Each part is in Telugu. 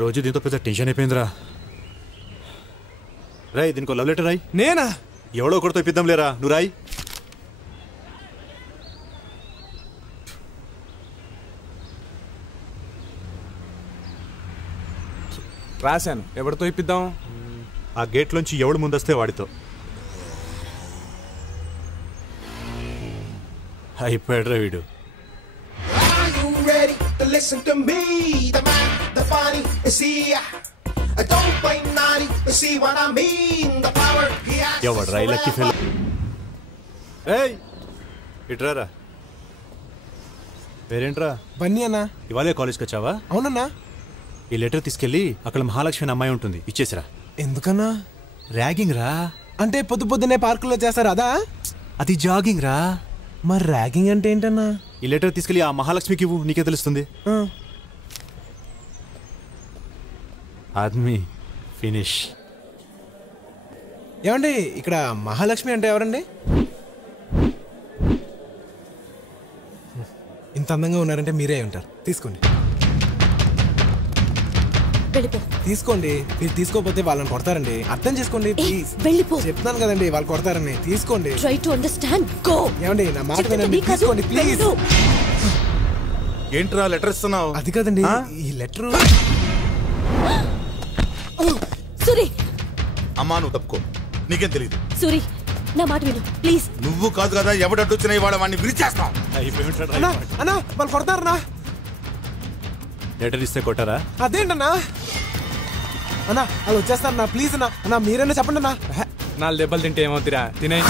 రోజు దీంతో పెద్ద టెన్షన్ అయిపోయిందిరా. రాయ్ దీనికి లవ్ లెటర్ రాయ్. నేనా? ఎవడో ఒకటితో ఇప్పిద్దాం లేరా, నువ్వు రాయ్. రాశాను. ఎవరితో ఇప్పిద్దాం? ఆ గేట్లోంచి ఎవడు ముందొస్తే వాడితో. అయిపోయాడురా వీడు. ఎవడు రైలకి ఫెల్. ఏయ్ ఇట్రారా. పేరేంట్రా? బన్నీ అన్నా. ఇవాళే కాలేజ్కి వచ్చావా? అవునన్నా. ఈ లెటర్ తీసుకెళ్ళి అక్కడ మహాలక్ష్మి అమ్మాయి ఉంటుంది, ఇచ్చేసిరా. ఎందుకన్నా? ర్యాగింగ్ రా. అంటే పొద్దున్నే పార్కులో చేస్తారు అదా? అది జాగింగ్ రా. మరి ర్యాగింగ్ అంటే ఏంటన్నా? ఈ లెటర్ తీసుకెళ్ళి ఆ మహాలక్ష్మికి ఇవ్వు, నీకే తెలుస్తుంది. ఆద్మీ ఫినిష్. ఏమండి ఇక్కడ మహాలక్ష్మి అంటే ఎవరండి? ఇంత అందంగా ఉన్నారంటే మీరే ఉంటారు. తీసుకోండి తీసుకోండి. మీరు తీసుకోకపోతే వాళ్ళని కొడతారండి. అర్థం చేసుకోండి ప్లీజ్. చెప్తాను కదండి వాళ్ళు కొడతారని. తీసుకోండి. ఏమండి నా మాట వినండి. తీసుకోండి ప్లీజ్. ఏంట్రా లెటర్ ఇస్తున్నావు? అది కదండి ఈ లెటర్. అమ్మా నువ్వు తప్పుకో, నీకేం తెలీదు. సూరి నా మాట విను ప్లీజ్. నువ్వు కాదు కదా ఎవడడ్డు వచ్చినా ఇవాళ వాడిని విరిచేస్తాం. అన్నా వాళ్ళు కొడతారన్నా. లెటర్ ఇస్తే కొట్టారా? అదేంటన్నా? అన్నా వాళ్ళు వచ్చేస్తారన్నా ప్లీజ్ అన్నా. అన్నా మీరైనా చెప్పండి అన్నా. 4 దెబ్బలు తింటే ఏమవుతురా, తినే.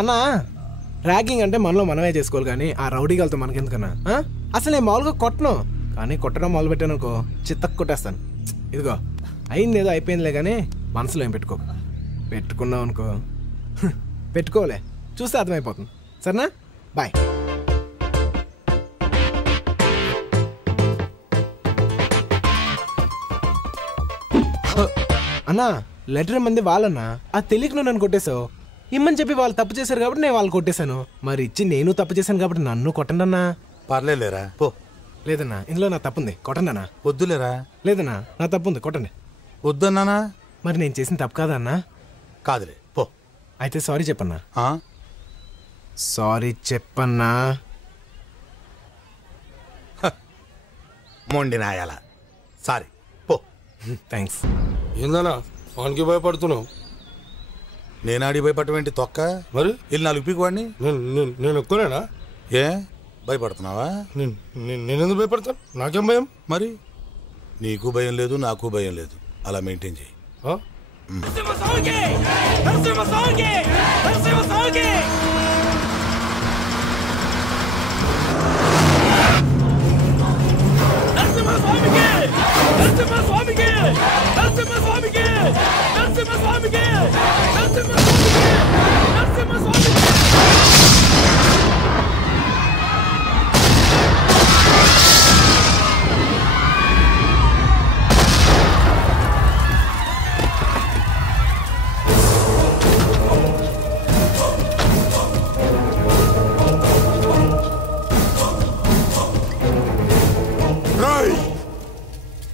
అన్నా ర్యాగింగ్ అంటే మనలో మనమే చేసుకోవాలి కానీ ఆ రౌడీగాలతో మనకెందుకన్నా? అసలు నేను మామూలుగా కొట్టను, కానీ కొట్టడం మొదలు పెట్టాను అనుకో చిత్తకు కొట్టేస్తాను. ఇదిగో అయింది ఏదో అయిపోయిందిలే కానీ మనసులో ఏం పెట్టుకున్నావు అనుకో పెట్టుకోలే, చూస్తే అర్థమైపోతుంది. సరేనా? బాయ్. అన్నా లెటర్ మంది వాళ్ళన్నా, అది తెలియక నువ్వు నన్ను కొట్టేశావు. ఇమ్మని చెప్పి వాళ్ళు తప్పు చేశారు కాబట్టి నేను వాళ్ళు కొట్టేశాను. మరి ఇచ్చి నేను తప్పు చేశాను కాబట్టి నన్ను కొట్టండి అన్నా. పర్లేదులేరా పో. లేదన్నా ఇందులో నా తప్పుంది, కొట్టండి అన్నా. వద్దులేరా. లేదన్నా నా తప్పుంది, కొట్టండి. వద్దన్నానా? మరి నేను చేసిన తప్పు కాదన్నా? కాదులే పో. అయితే సారీ చెప్పన్నా. సారీ చెప్పన్నా. మొండి నాయాల సారీ పో. థ్యాంక్స్. ఏందన్నా వానికి భయపడుతున్నావు? నేను ఆడి భయపడటం ఏంటి తొక్క? మరి వెళ్ళి 4 పీకు వాడిని. నేను ఎక్కువనేనా? ఏ భయపడుతున్నావా? నేనెందుకు భయపడతాను? నాకేం భయం? మరి నీకు భయం లేదు నాకు భయం లేదు, అలా మెయింటైన్ చేయి. స్వామికి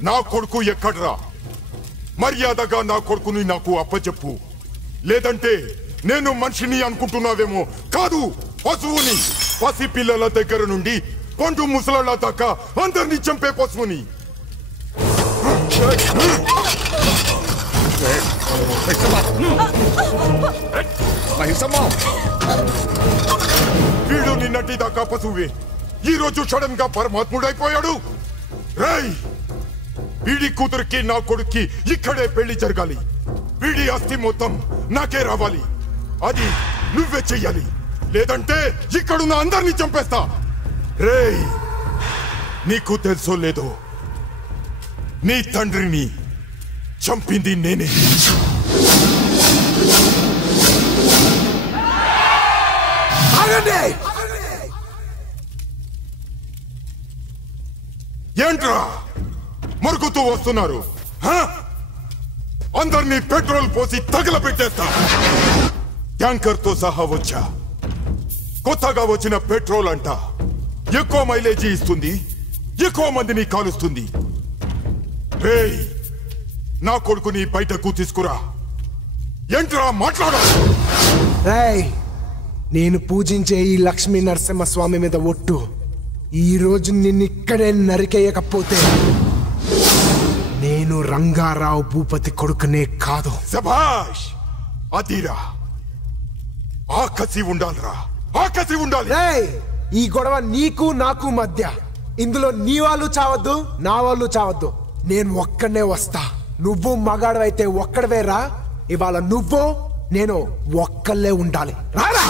నా కొడుకు ఎక్కడ్రా? మర్యాదగా నా కొడుకుని నాకు అప్పచెప్పు, లేదంటే నేను మనిషిని అనుకుంటున్నావేమో. కాదు, పశువుని. పసి పిల్లల దగ్గర నుండి పండు ముసలాళ్ళ దాకా అందరినీ చంపే పశువుని. వీడు నిన్నటి దాకా పశువే, ఈ రోజు సడన్ గా పరమాత్ముడైపోయాడు. రేయ్, వీడి కూతురికి నా కొడుక్కి ఇక్కడే పెళ్లి జరగాలి. వీడి ఆస్తి మొత్తం నాకే రావాలి. అది నువ్వే చెయ్యాలి, లేదంటే ఇక్కడున్న అందరినీ చంపేస్తా. రేయ్, నీకు తెలుసో లేదో, నీ తండ్రిని చంపింది నేనే. ఏంట్రా మరుగుతూ వస్తున్నారు? అందరినీ పెట్రోల్ పోసి తగలబెట్టేస్తా. ట్యాంకర్ తో సహా వచ్చా. కొత్తగా వచ్చిన పెట్రోల్ అంట ఎక్కువ మైలేజీ ఇస్తుంది, ఎక్కువ మందిని కాలుస్తుంది. రేయ్, నా కొడుకుని బయటకు తీసుకురా. ఏంట్రా మాట్లాడ? రేయ్, నేను పూజించే ఈ లక్ష్మీ నరసింహస్వామి మీద ఒట్టు, ఈ రోజు నిన్నిక్కడే నరికేయకపోతే నేను రంగారావు భూపతి కొడుకునే కాదు. శభాష్, అదిరా. ఆకసి ఉండాలిరా, ఆకసి ఉండాలి. రేయ్, ఈ గొడవ నీకు నాకు మధ్య. ఇందులో నీ వాళ్ళు చావద్దు, నా వాళ్ళు చావద్దు. నేను ఒక్కడనే వస్తా. నువ్వు మగాడవైతే ఒక్కడవే రా. ఇవాళ నువ్వు నేను ఒక్కళ్ళే ఉండాలి. రారా.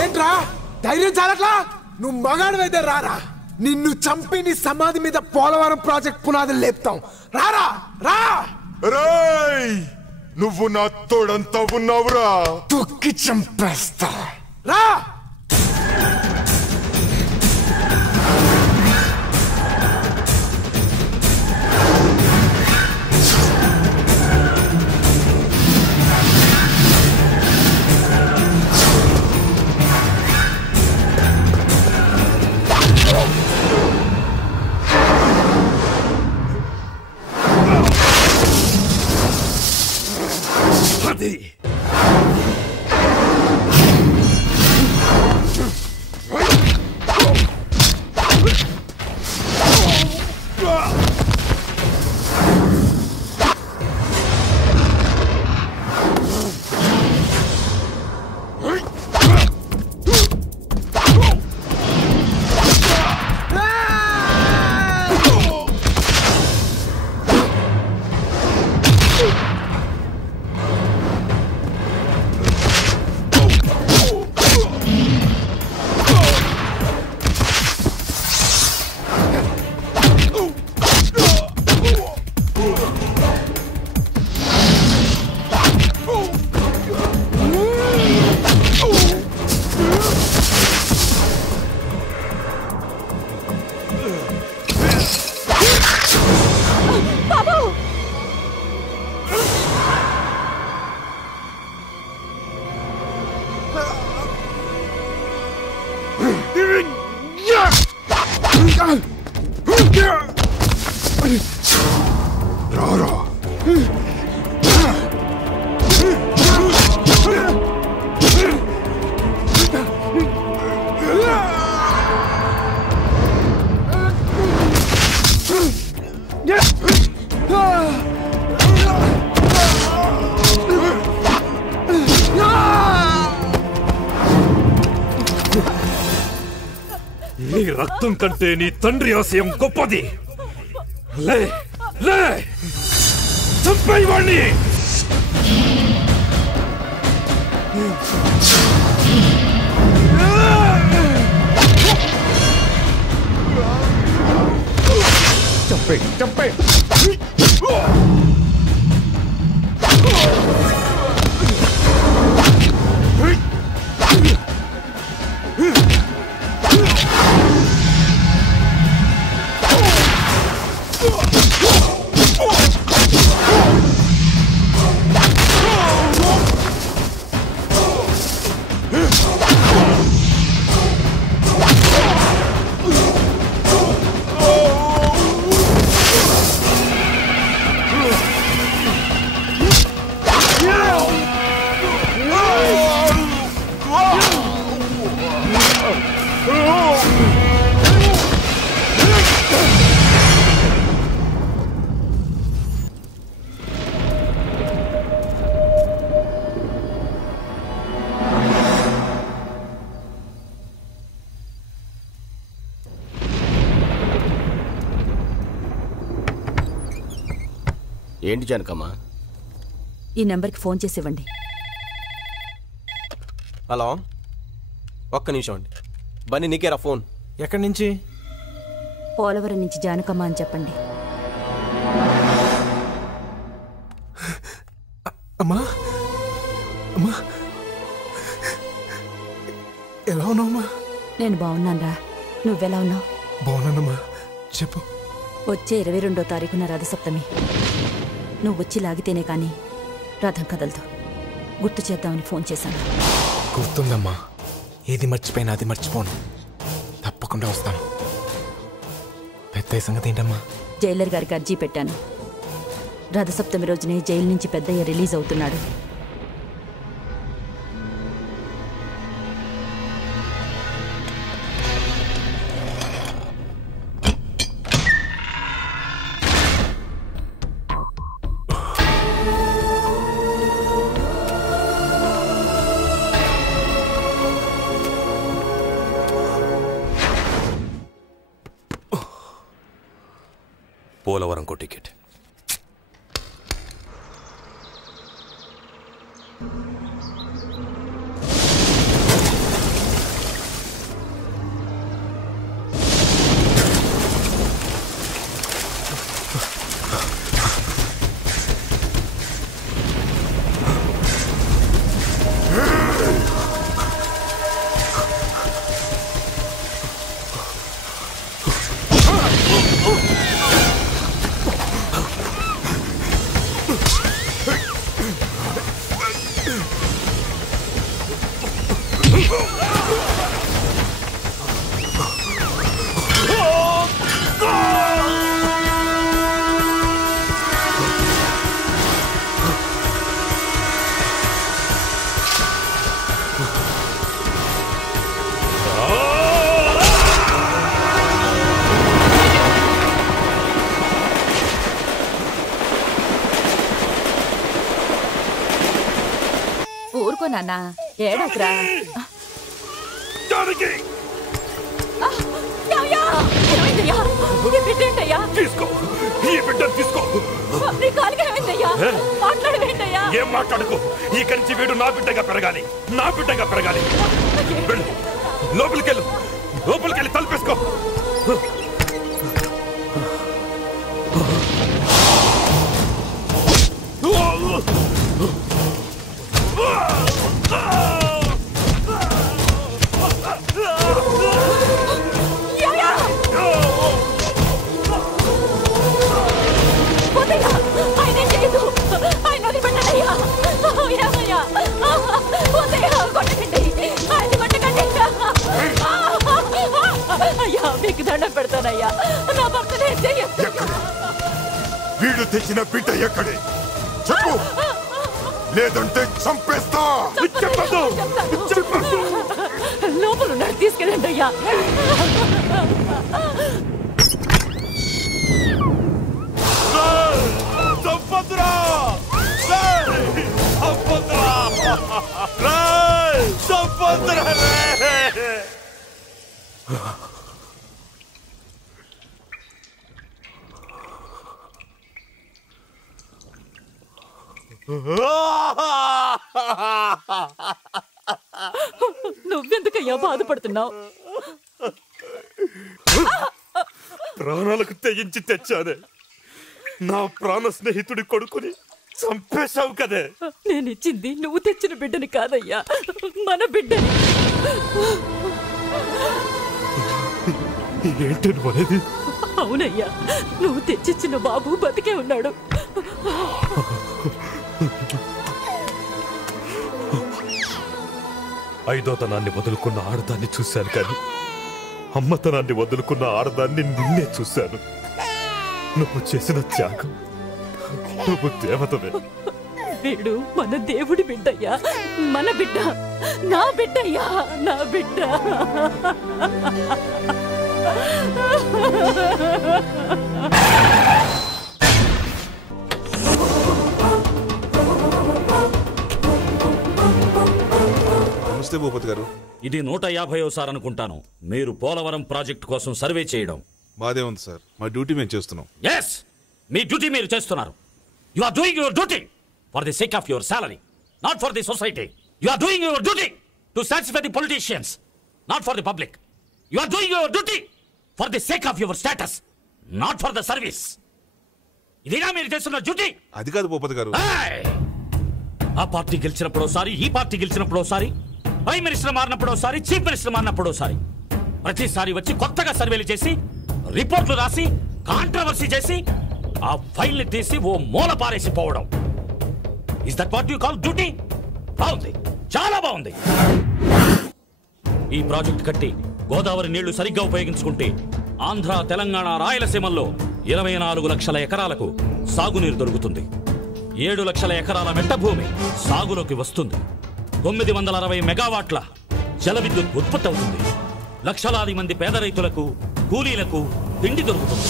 ఏంట్రా ధైర్యం చాలట్లా? నువ్వు మగాడివైతే రారా. నిన్ను చంపి నీ సమాధి మీద పోలవరం ప్రాజెక్ట్ పునాదులు లేపుతాం. రారా రా. రేయ్, నువ్వు నా తోడంతా ఉన్నావురా. తొక్కి చంపేస్తా. రా. నీ రక్తం కంటే నీ తండ్రి ఆశయం గొప్పది. లే లే, చంపేయ్ వాణ్ణి. చెప్పే ఏంటి జానకమ్మా? ఈ నెంబర్కి ఫోన్ చేసి ఇవ్వండి. హలో, ఒక్క నిమిషం అండి. బన్నీ నీకేరా ఫోన్. ఎక్కడి నుంచి? పోలవరం నుంచి జానకమ్మ అని చెప్పండి. అమ్మా అమ్మా, ఎలా ఉన్నావమ్మా? నేను బాగున్నానరా, నువ్వెలా ఉన్నావు? బాగున్నానమ్మా, చెప్పు. వచ్చే 22వ తారీఖున రథసప్తమి. నువ్వు వచ్చి లాగితేనే కానీ రథం కదలదు. గుర్తు చేద్దామని ఫోన్ చేశాను. గుర్తుందమ్మా, ఏది మర్చిపోయినా అది మర్చిపోను. తప్పకుండా వస్తాను. పెద్దయ్య సంగతి ఏంటమ్మా? జైలర్ గారికి అర్జీ పెట్టాను. రథసప్తమి రోజునే జైలు నుంచి పెద్దయ్య రిలీజ్ అవుతున్నాడు. పోలవరంకో టికెట్. ఊరుకో నాన్న, ఏడోకురా. తీసుకో, ఈ బిడ్డను తీసుకో. ఏం మాట్లాడుకో. ఇక్కడి నుంచి వీడు నా బిడ్డగా పెరగాలి, నా బిడ్డగా పెరగాలి. వెళ్ళు, లోపలికెళ్ళు, లోపలికెళ్ళి తలుపేసుకో. పెడతానయ్యా, నా భర్తనే చెయ్యొద్దు. వీడు తెచ్చిన బిడ్డ ఎక్కడే చెప్పు, లేదంటే చంపేస్తా. లోపల ఉన్నాడు, తీసుకెళ్ళండి అయ్యా. నువ్వెందుకయ్యా బాధపడుతున్నావు? ప్రాణాలకు తెగించి తెచ్చానే, నా ప్రాణ స్నేహితుడి కొడుకుని చంపేశావు కదే. నేనిచ్చింది నువ్వు తెచ్చిన బిడ్డని కాదయ్యా, మన బిడ్డని. ఏంటి నువ్వు అనేది? అవునయ్యా, నువ్వు తెచ్చిచ్చిన బాబు బతికే ఉన్నాడు. ఐదోతనాన్ని వదులుకున్న ఆడదాన్ని చూశాను, కానీ అమ్మతనాన్ని వదులుకున్న ఆడదాన్ని నిన్నే చూశాను. నువ్వు చేసిన త్యాగం, నువ్వు దేవతవే. వీడు మన దేవుడి బిడ్డయ్యా, మన బిడ్డ, నా బిడ్డయ్యా, నా బిడ్డ. నమస్తే భూపతి గారు. ఇది 150వ అనుకుంటాను మీరు పోలవరం ప్రాజెక్టు కోసం సర్వే చేయడం. బాదే ఉంది సార్, మా డ్యూటీ మేము చేస్తున్నాం. ఎస్, మీ డ్యూటీ మీరు చేస్తున్నారు. You are doing your duty for the sake of your salary, not for the society. You are doing your duty to satisfy the politicians, not for the public. You are doing your duty for the sake of your status, not for the service. ఇదేనా మీరు చేస్తున్న డ్యూటీ? అది కాదు భూపతి గారు. ఆ పార్టీ గెలిచినప్పుడు ఒకసారి, ఈ పార్టీ గెలిచినప్పుడు ఒకసారి, ప్రైమ్ మినిస్టర్ మారినప్పుడు ఒకసారి, చీఫ్ మినిస్టర్ మారినప్పుడు ఒకసారి, ప్రతిసారి వచ్చి కొత్తగా సర్వేలు చేసి, రిపోర్ట్లు రాసి, కాంట్రవర్సీ చేసి, ఆ ఫైల్ ని తీసి ఓ మూల పారేసి పోవడం. Is that what you call duty? బాగుంది, చాలా బాగుంది. ఈ ప్రాజెక్ట్ కట్టి గోదావరి నీళ్లు సరిగ్గా ఉపయోగించుకుంటే ఆంధ్ర, తెలంగాణ, రాయలసీమల్లో 24 లక్షల ఎకరాలకు సాగునీరు దొరుకుతుంది. 7 లక్షల ఎకరాల మెట్ట భూమి సాగులోకి వస్తుంది. 960 మెగావాట్ల జల విద్యుత్ ఉత్పత్తి అవుతుంది. లక్షలాది మంది పేద రైతులకు, కూలీలకు తిండి దొరుకుతుంది.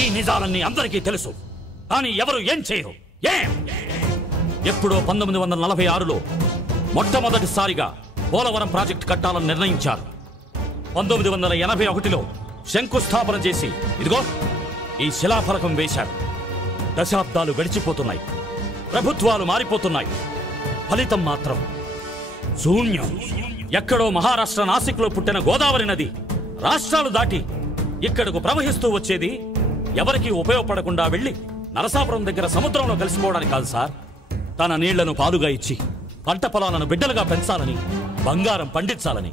ఈ నిజాలన్నీ అందరికీ తెలుసు, కానీ ఎవరు ఏం చేయరు. ఎప్పుడో 1946లో మొట్టమొదటిసారిగా పోలవరం ప్రాజెక్టు కట్టాలని నిర్ణయించారు. 1981లో శంకుస్థాపన చేసి ఇదిగో ఈ శిలాఫలకం వేశారు. దశాబ్దాలు గడిచిపోతున్నాయి, ప్రభుత్వాలు మారిపోతున్నాయి, ఫలితం మాత్రం శూన్యం. ఎక్కడో మహారాష్ట్ర నాసిక్లో పుట్టిన గోదావరి నది రాష్ట్రాలు దాటి ఇక్కడకు ప్రవహిస్తూ వచ్చేది ఎవరికీ ఉపయోగపడకుండా వెళ్లి నరసాపురం దగ్గర సముద్రంలో కలిసిపోవడానికి కాదు సార్. తన నీళ్లను పాలుగా ఇచ్చి పంట పొలాలను బిడ్డలుగా పెంచాలని, బంగారం పండించాలని.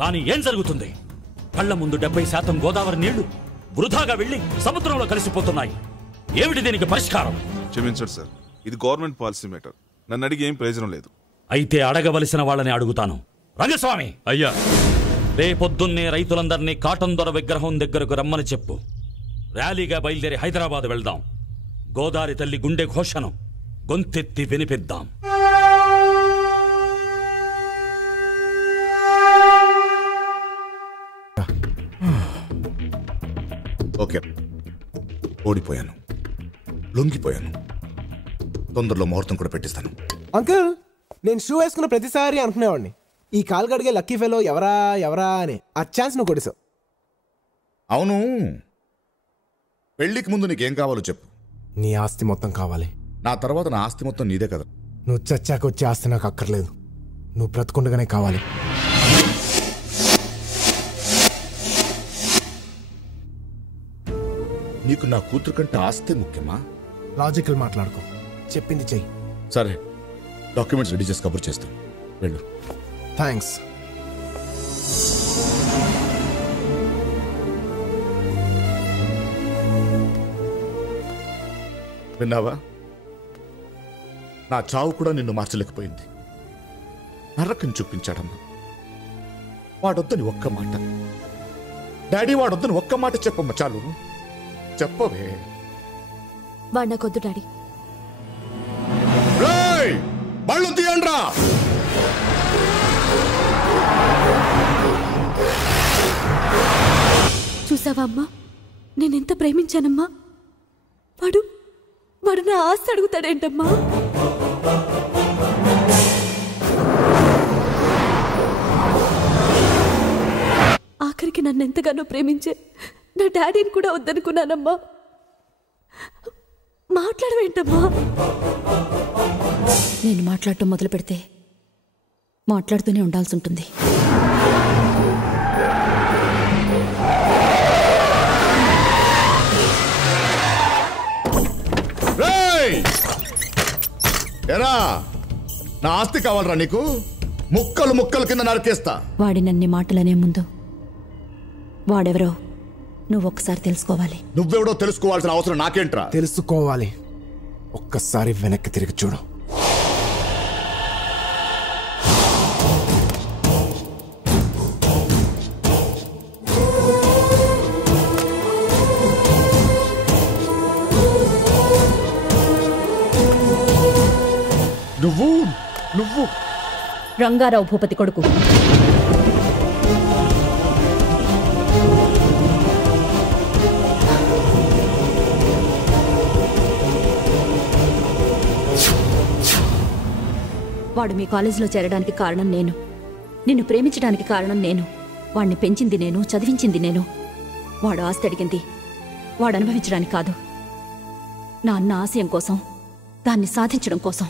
కానీ ఏం జరుగుతుంది? కళ్ల ముందు 70% గోదావరి నీళ్లు వృధాగా వెళ్లి సముద్రంలో కలిసిపోతున్నాయి. ఏమిటి దీనికి పరిష్కారం? క్షమించండి సార్, ఇది గవర్నమెంట్ పాలసీ మ్యాటర్. నన్ను అడిగి ఏం ప్రయోజనం లేదు. అయితే అడగవలసిన వాళ్ళని అడుగుతాను. రంగస్వామి అయ్యా, రేపొద్దున్నే రైతులందరినీ కాటన్ దొర విగ్రహం దగ్గరకు రమ్మని చెప్పు. ర్యాలీగా బయలుదేరి హైదరాబాద్ వెళ్దాం. గోదావరి తల్లి గుండె ఘోషను గొంతెత్తి వినిపిద్దాం. ఓకే, ఓడిపోయాను, లొంగిపోయాను. తొందరలో ముహూర్తం కూడా పెట్టిస్తాను. అంకుల్, నేను షూ వేసుకున్న ప్రతిసారి అనుకునేవాడిని, ఈ కాలు గడిగే లక్కీ ఫెలో ఎవరా ఎవరా అని. ఆ ఛాన్స్ నువ్వు కొడిసావు. అవును, పెళ్లికి ముందు నీకేం కావాలో చెప్పు. నీ ఆస్తి మొత్తం కావాలి. నా తర్వాత నా ఆస్తి మొత్తం నీదే కదా. నువ్వు చచ్చాక వచ్చే ఆస్తి నాకు అక్కర్లేదు, నువ్వు బ్రతుకుండగానే కావాలి. నీకు నా కూతురు కంటే ఆస్తే ముఖ్యమా? లాజికల్ మాట్లాడుకో, చెప్పింది చెయ్యి. సరే, డాక్యుమెంట్స్ రెడీ చేసి కబుర్ చేస్తాను, వెళ్ళు. థ్యాంక్స్. విన్నావా? నా చావు కూడా నిన్ను మార్చలేకపోయింది. నరకం చూపించాడమ్మా. వాడొద్దని ఒక్క మాట, డాడీ వాడొద్దని ఒక్క మాట చెప్పమ్మా, చాలు. చెప్పవే. వాడు నాకొద్దు డాడీ. బళ్ళు తీయండ్రా. చూసావా అమ్మా, నేనెంత ప్రేమించానమ్మా. వాడు వాడు నా ఆస్తి అడుగుతాడేంటమ్మా? ఆఖరికి నన్ను ఎంతగానో ప్రేమించే నా డాడీని కూడా వద్దనుకున్నానమ్మా. మాట్లాడవేంటమ్మా? నేను మాట్లాడటం మొదలు పెడితే మాట్లాడుతూనే ఉండాల్సి ఉంటుంది. ఎరా నా ఆస్తి కావాలరా నీకు? ముక్కలు ముక్కలు కింద నరికేస్తా. వాడినన్ని మాటలనే ముందు వాడెవరో నువ్వొక్కసారి తెలుసుకోవాలి. నువ్వెవడో తెలుసుకోవాల్సిన అవసరం నాకేంట్రా? తెలుసుకోవాలి. ఒక్కసారి వెనక్కి తిరిగి చూడు. నువ్వు రంగారావు భూపతి కొడుకు. వాడు మీ కాలేజీలో చేరడానికి కారణం నేను. నిన్ను ప్రేమించడానికి కారణం నేను. వాడిని పెంచింది నేను, చదివించింది నేను. వాడు ఆస్తి అడిగింది వాడు అనుభవించడానికి కాదు, నా అన్న ఆశయం కోసం, దాన్ని సాధించడం కోసం.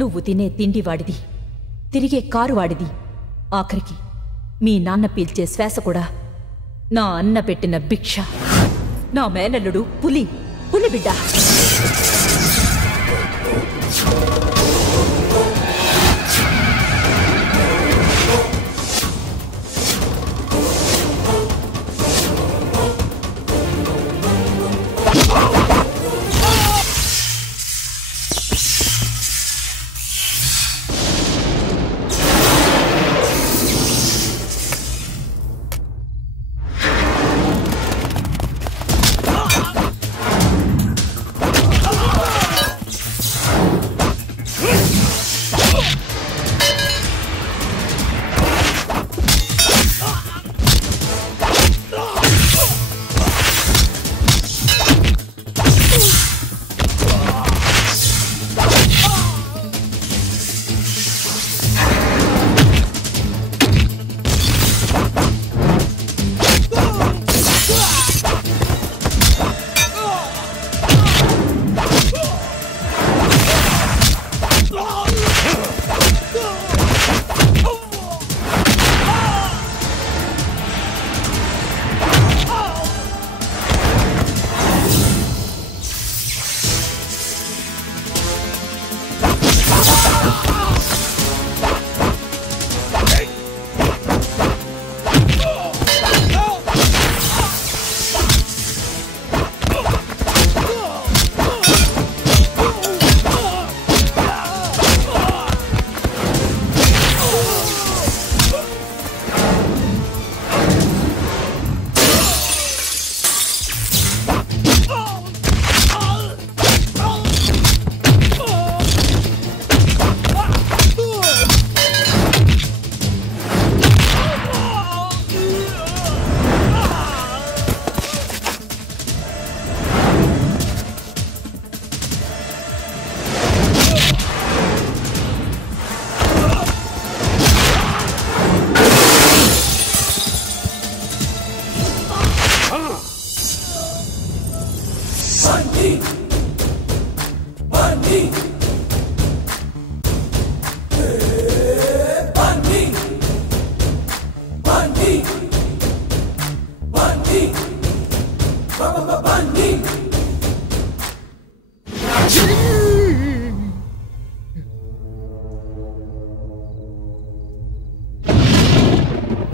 నువ్వు తినే తిండి వాడిది, తిరిగే కారు వాడిది, ఆఖరికి మీ నాన్న పీల్చే శ్వాస కూడా నా అన్న పెట్టిన భిక్ష. నా మేనల్లుడు పులి బిడ్డ.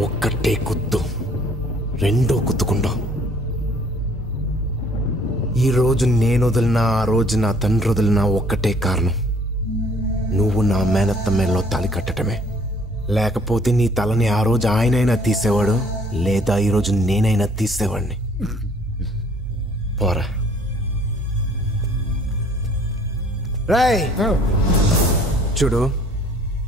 ఒక్కటే గుత్తు, రెండో గుత్తుకుండా. ఈ రోజు నేను వదిలినా, ఆ రోజు నా తండ్రి వదిలినా ఒక్కటే కారణం, నువ్వు నా మేనత్త మేనలో తాలి కట్టడమే. లేకపోతే నీ తలని ఆ రోజు ఆయనైనా తీసేవాడు, లేదా ఈరోజు నేనైనా తీసేవాడిని. పోరా. రాయ్ చూడు,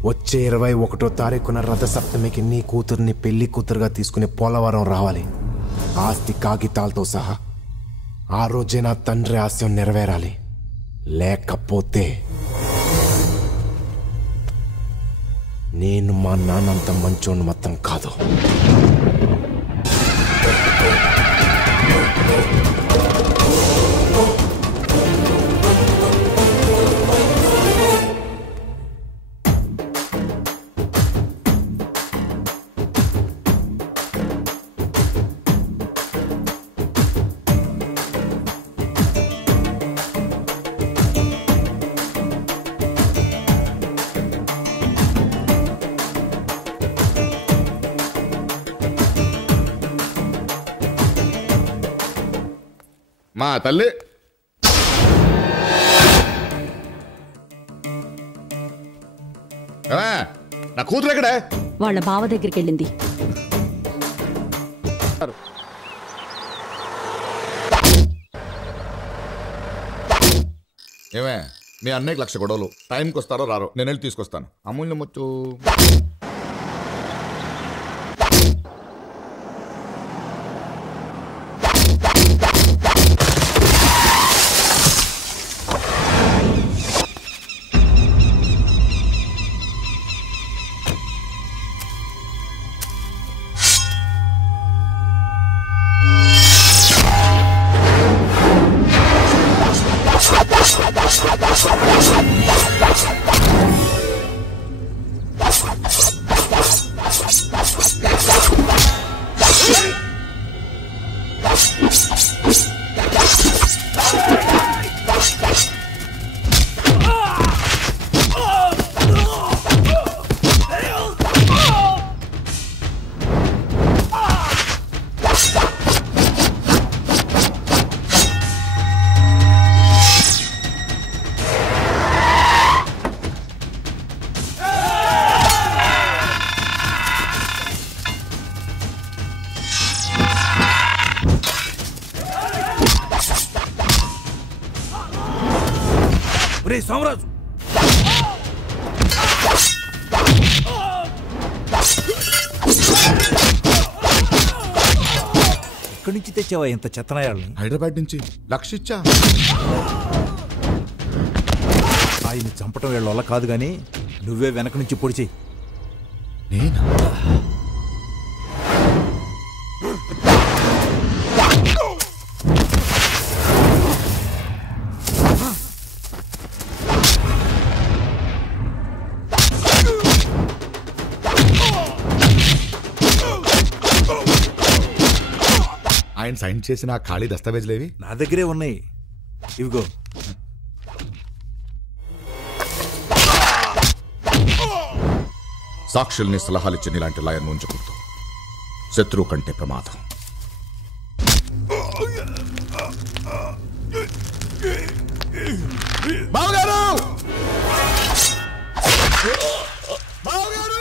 వచ్చే 21వ తారీఖున రథసప్తమికి నీ కూతుర్ని పెళ్లి కూతురుగా తీసుకుని పోలవరం రావాలి, ఆస్తి కాగితాలతో సహా. ఆ రోజే నా తండ్రి ఆశయం నెరవేరాలి. లేకపోతే నేను మా నాన్నంత మంచోని మొత్తం కాదు. మా తల్లి నా కూతురు ఎక్కడే? వాళ్ళ బావ దగ్గరికి వెళ్ళింది. ఏమే మీ అన్నయ్యకి 1,00,000 గొడవలు. టైంకి వస్తారో రారో నేను వెళ్ళి తీసుకొస్తాను. అమూల్యం వచ్చు. సోమరాజు ఎక్కడి నుంచి తెచ్చావా ఇంత చెత్తనాయాలని? హైదరాబాద్ నుంచి 1,00,000 ఇచ్చా. ఆయన చంపటం వీళ్ళ వల్ల కాదు గాని నువ్వే వెనక నుంచి పొడిచి. నేనా? ఆయన సైన్ చేసిన ఖాళీ దస్తావేజులేవి నా దగ్గరే ఉన్నాయి. ఇవిగో. సాక్షుల్ని సలహాలిచ్చిన ఇలాంటి లాయర్ను ఉంచకూడదు. శత్రువు కంటే ప్రమాదం. బావగారు! బావగారు!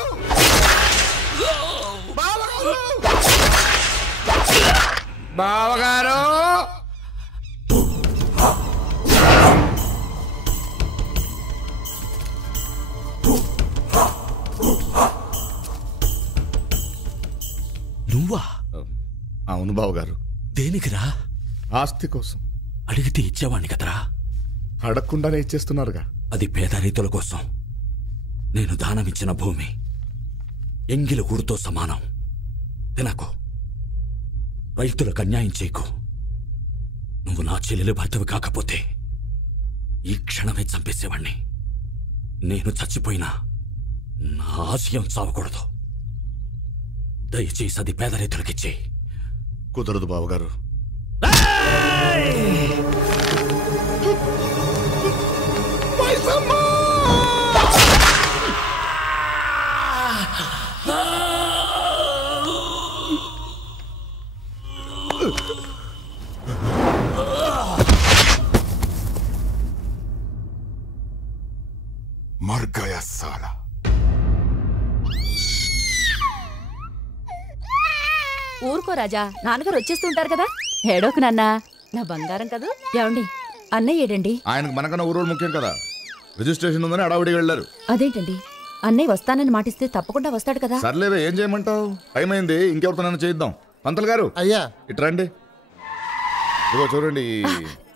బావగారు! బావగారు! నువ్వా? అవును బావగారు. దేనికిరా? ఆస్తి కోసం. అడిగితే ఇచ్చేవాణ్ణి కదరా. అడగకుండానే ఇచ్చేస్తున్నారుగా. అది పేద రైతుల కోసం నేను దానమిచ్చిన భూమి. ఎంగిలి ఊరుతో సమానం. తినకు. రైతులకు అన్యాయం చేయకు. నువ్వు నా చెల్లెలు భర్తవి కాకపోతే ఈ క్షణమే చంపేసేవాణ్ణి. నేను చచ్చిపోయినా నా ఆశయం చావకూడదు. దయచేసి అది పేద రైతులకిచ్చే. కుదరదు బావగారు. मर गया साला। ఊరుకో రాజా, నాన్నగారు వచ్చేస్తుంటారు కదా. ఏడోకు నాన్న, నా బంగారం కదా. ఏమండి, అన్నయ్య ఏడండి? ఆయనకు మనకన్నా ఊరోడు ముఖ్యం కదా. రిజిస్ట్రేషన్ ఉందని అడావిడిగా వెళ్ళారు. అదేంటండి, అన్నయ్య వస్తానని మాటిస్తే తప్పకుండా వస్తాడు కదా. సర్లేవే, ఏం చేయమంటావు? టైం అయింది, ఇంకెవరితో నన్ను చేయిద్దాం. పంతులు గారు అయ్యా ఇటు రండి. ఇదిగో చూడండి.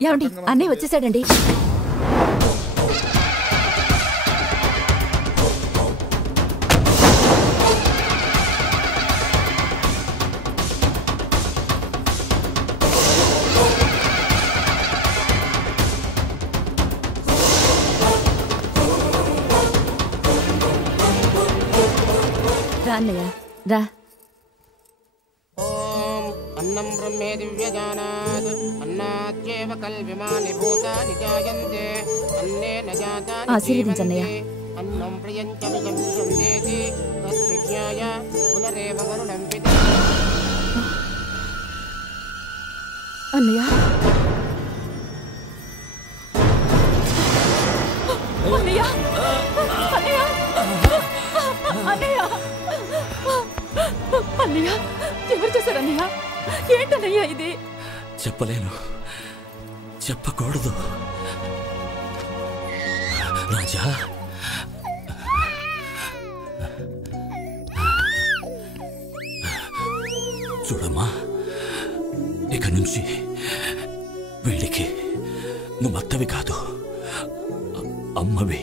ఏమండి, అన్నయ్య వచ్చేసాడండి. రా. అన్నం బ్రహ్మే దివ్యజానాత్ అన్నాచ్యేవ కల్విమాని భూతాని జాయంతే అన్నేన జాతాని ఆశీర్వదించన్నయ్య. అన్నం ప్రియం చ విజం దేతి తద్విజ్ఞాయ పునరేవ వరుణం పిత. అన్నయ్య ఎవరు చేశారన్నయ్య? ఏంటన్నయ్య ఇది? చెప్పలేను, చెప్పకూడదు. రాజా, చూడమ్మా, ఇక నుంచి వీడికి నువ్వు అత్తవి కాదు, అమ్మవి.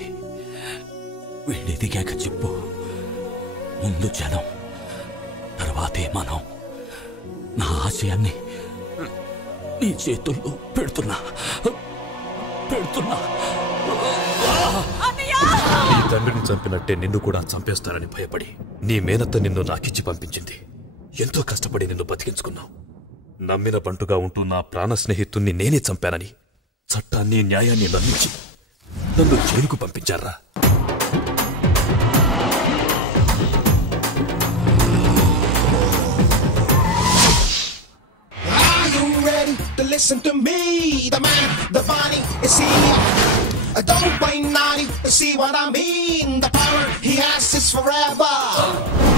వీడి దిగాక చెప్పు. ముందు జనం, తర్వాతే మనం. నా ఆశయాన్ని నీ చేతుల్లో పెడుతున్నా. నీ తండ్రిని చంపినట్టే నిన్ను కూడా చంపేస్తారని భయపడి నీ మేనత్త నిన్ను నాకిచ్చి పంపించింది. ఎంతో కష్టపడి నిన్ను బతికించుకున్నావు. నమ్మిన బంటుగా ఉంటూ నా ప్రాణ స్నేహితుణ్ణి నేనే చంపానని చట్టాన్ని న్యాయాన్ని నమ్మించి నన్ను జైలుకు పంపించారా? Listen to me, the man, the body, see. Don't play naughty, see what I mean. The power he has is forever.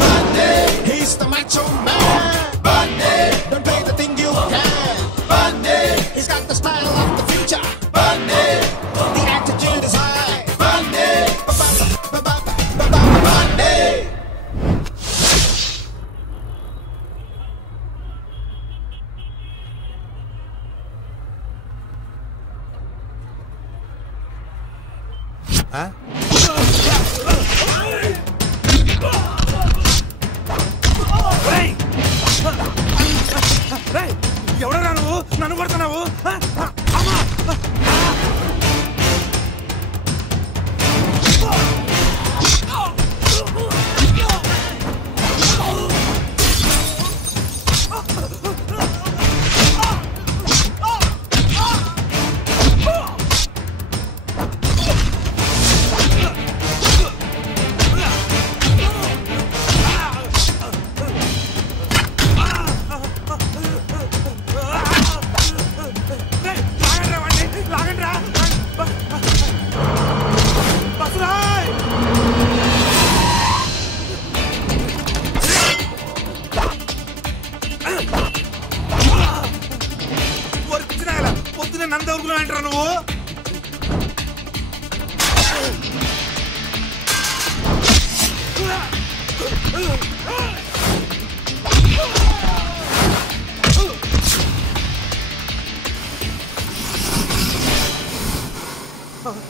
Bundy, he's the macho man. Bundy, don't play the thing you can. Bundy, he's got the style of the future. Bundy, the attitude is high. Bundy, Bundy. ఎవడరా నువ్వు? నన్ను కొడుతున్నావు? పొద్దునే నన్ను దొరుకుతున్నా అంటారా నువ్వు?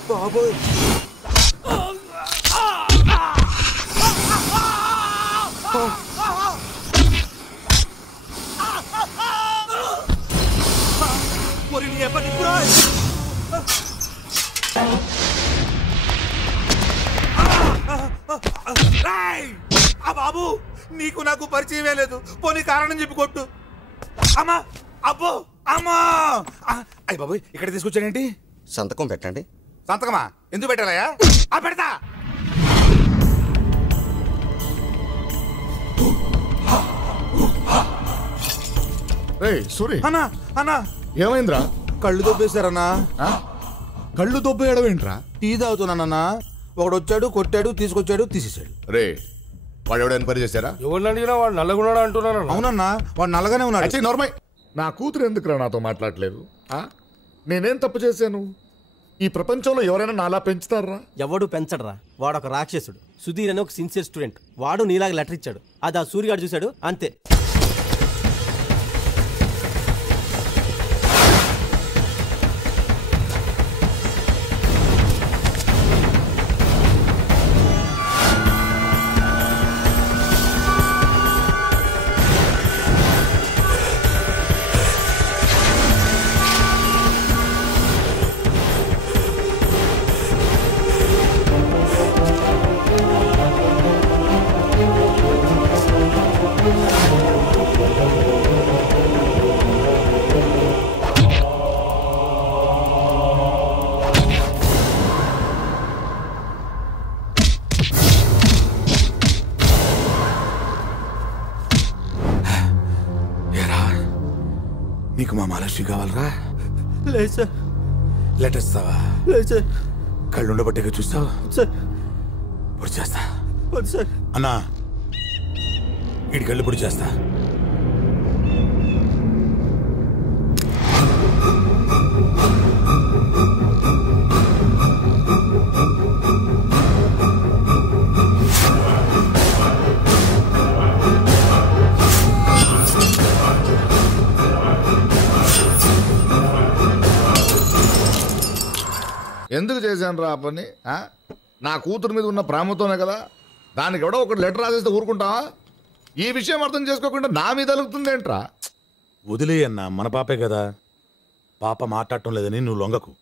బాబోయ్, బాబు నీకు నాకు పరిచయమే లేదు. పోనీ కారణం చెప్పి కొట్టు. అమ్మా, అబ్బో, అమ్మా. అయ్య బాబు, ఇక్కడ తీసుకొచ్చానేంటి? సంతకం పెట్టండి. సంతకమా? ఎందుకు పెట్టాలయ్యా? పెడతా. సూరి, అన్నా అన్నా, ఏమైందిరా? కళ్ళు దొబ్బేశారన్నా. కళ్ళు దొబ్బేయడం ఏంట్రా? టీ తాగుతున్నానన్నా. ఒకడు వచ్చాడు, కొట్టాడు, తీసుకొచ్చాడు, తీసేశాడు. రే, వాడు ఎవడ ఎన్క్వైరీ చేశారా? ఎవరిని అడిగినా వాడు నల్లగున్నాడు అంటున్నాను. అవునన్నా, వాడు నల్లగానే ఉన్నాడు. నార్మల్. నా కూతురు ఎందుకురా నాతో మాట్లాడలేదు? నేనేం తప్పు చేశాను? ఈ ప్రపంచంలో ఎవరైనా నాలా పెంచుతారా? ఎవడు పెంచడరా, వాడు ఒక రాక్షసుడు. సుధీర్ అని ఒక సిన్సియర్ స్టూడెంట్. వాడు నీలాగా లెటర్ ఇచ్చాడు. అది ఆ సూర్యగాడు చూశాడు, అంతే. నీకు మా మహాలక్ష్మి కావాలరా? లేదు సార్. లెటర్ ఇస్తావా? లేదు సార్. కళ్ళు ఉండబట్టేగా చూస్తావు సార్. పొడి చేస్తా సార్. అన్నా, వీడి కళ్ళు పొడి చేస్తా. ఎందుకు చేశాను రా ఆ పని? నా కూతురు మీద ఉన్న ప్రేమతోనే కదా. దానికి ఎవడో ఒకటి లెటర్ రాసేస్తే ఊరుకుంటావా? ఈ విషయం అర్థం చేసుకోకుండా నా మీద అలుగుతుంది ఏంట్రా? వదిలేయన్నా, మన పాపే కదా. పాప మాట్లాడటం లేదని నువ్వు లొంగకు.